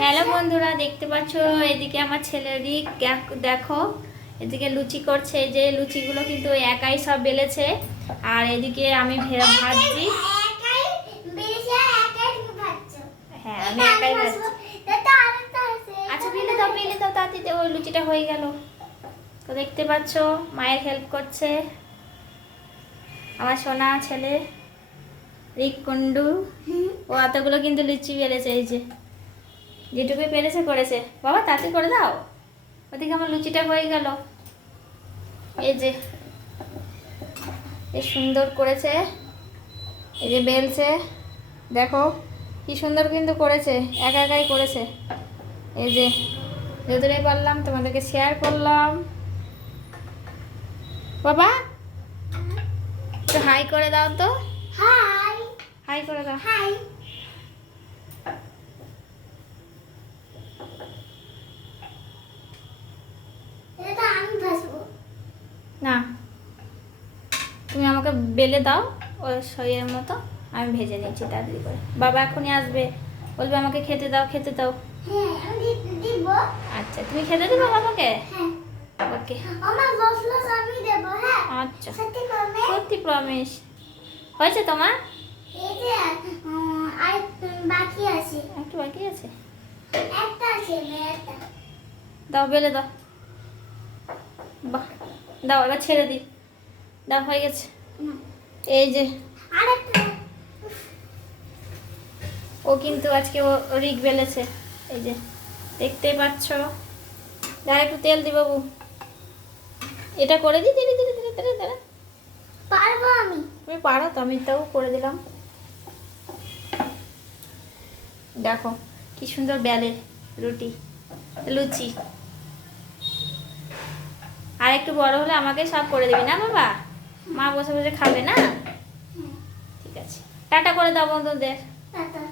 Hello বন্ধুরা দেখতে পাচ্ছ? এদিকে আমার ছেলে রিক দেখো এদিকে লুচি করছে। যে লুচিগুলো কিন্তু একাই সব বেলেছে। আর এদিকে আমি ভাজছি। হ্যাঁ আমি একাই ভাজছি। আচ্ছা দাও দাও ওই লুচিটা হয়ে গেল। তো দেখতে পাচ্ছ মায়ের হেল্প করছে। আমার সোনা ছেলে রিক কুন্ডু ও এতগুলো কিন্তু লুচি বেড়েছে এই যে। যেটুকুই পেরেছে করেছে। বাবা তাতে করে দাও। ওদিকে আমার লুচিটা হয়ে গেল। এই যে এই সুন্দর করেছে। এই যে বেলছে। দেখো কি সুন্দর কিন্তু করেছে। একা একাই করেছে। এই যে যতটাই পারলাম তোমাদেরকে শেয়ার করলাম। বাবা একটু হাই করে দাও তো। হাই হাই করে দাও। না তুমি আমাকে বেলে দাও ওই শরীরের মতো আমি ভেজে নিচ্ছি তাড়াতাড়ি করে। বাবা এখনই আসবে বলবে আমাকে খেতে দাও খেতে দাও। আচ্ছা তুমি খেতে দেবে বাবাকে? ওকে। আচ্ছা। সত্যি প্রমিস হয়েছে তোমার? বাকি আছে। একটু বাকি আছে? একটা আছে দাও বেলে দাও। বাহ দাও এবার ছেড়ে দিই দাও হয়ে গেছে। এই যে। ও কিন্তু আজকে ও রিক বেলেছে। এই যে দেখতেই পাচ্ছ? দাঁড়া একটু তেল দি বাবু। এটা করে দিই ধীরে ধীরে ধীরে ধীরে ধীরে। পারব আমি। তুমি পারো তো আমি তাও করে দিলাম। দেখো কি সুন্দর বেলে রুটি লুচি। আর একটু বড় হলে আমাকে সব করে দিবি না বাবা? মা বসে বসে খাবে না? ঠিক আছে। টাটা করে দাও বন্ধুদের। টাটা।